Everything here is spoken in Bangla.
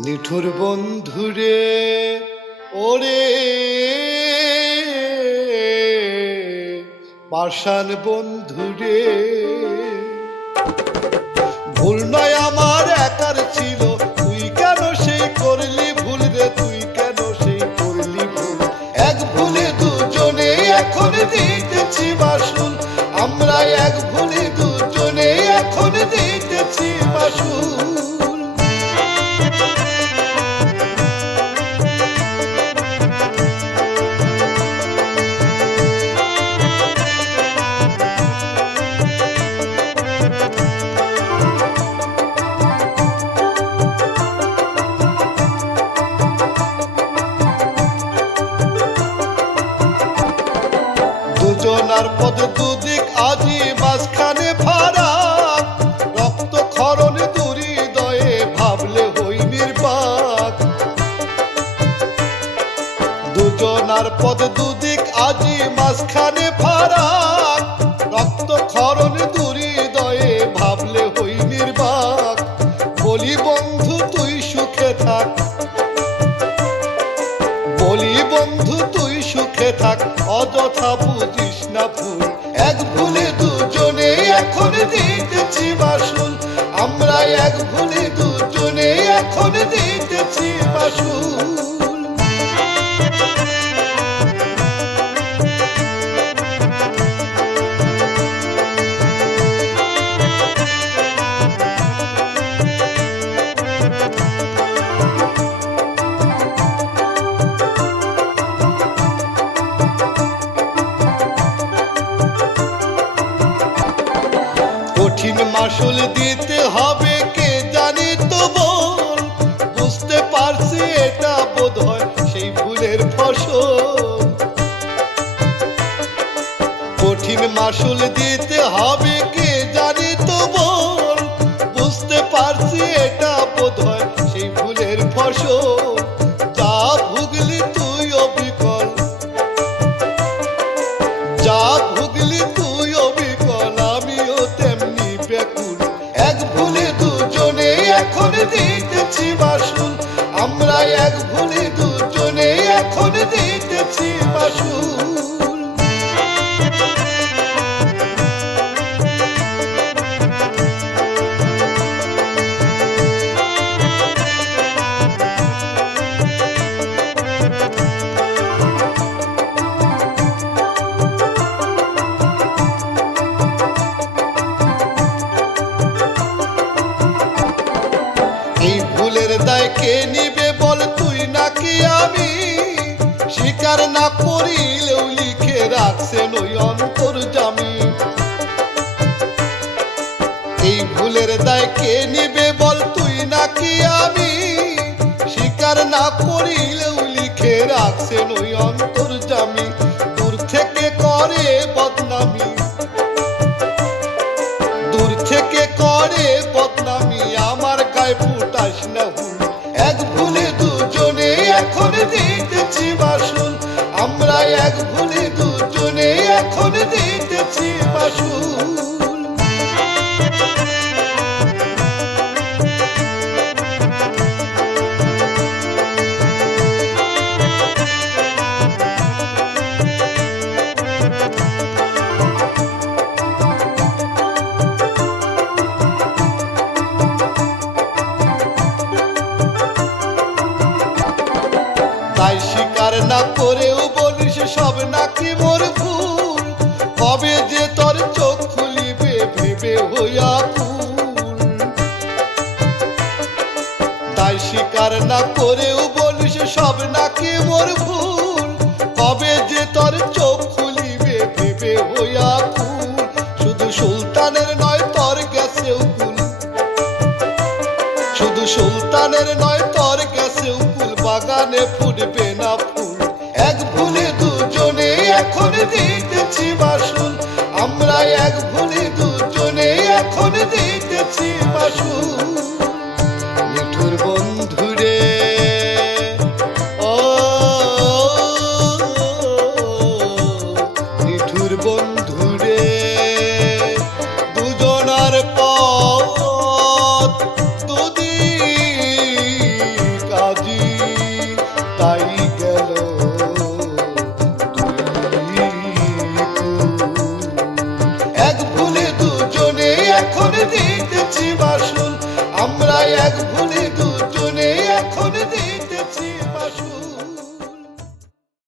নিঠুর বন্ধুরে ওরে। পাষাণ বন্ধুরে। ভুল নয় আমার একার ছিল দুজনার পদ দুদিক আজি মাঝখানে ফারাক রক্ত খরণ দুরি দয়ে ভাবলে হই নির্বাক। দুজনার পদ দুদিক আজি মাঝখানে ফারাক রক্ত খরণ দুরি দয়ে ভাবলে হই নির্বাক। বলি বন্ধু, তুই সুখে থাক। বলি বন্ধু, তুই সুখে থাক। অযথা মাসুল দিতে হবে কে জানি তো বল। বুঝতে পারছি এটা বোধ হয় সেই ভুলের ফসল। কঠিন মাসুল দিতে দিতেছি বাসুন আমরা এক ভুলে ভুলের দায় কে নিবে বল তুই নাকি আমি? স্বীকার না করিলেও লিখে রাখছেন ওই অন্তর জামি। এই ভুলের দায় কে নিবে বল তুই নাকি আমি? স্বীকার না করিলেও লিখে রাখছেন ওই অন্তর Ajnahu সুলতানের নয়, তোর কাছে ফুল বাগানে ফুটবে না ফুল। এক ভুলে দুজনে এখন দিতেছি বাসুল। আমরা এক ভুলে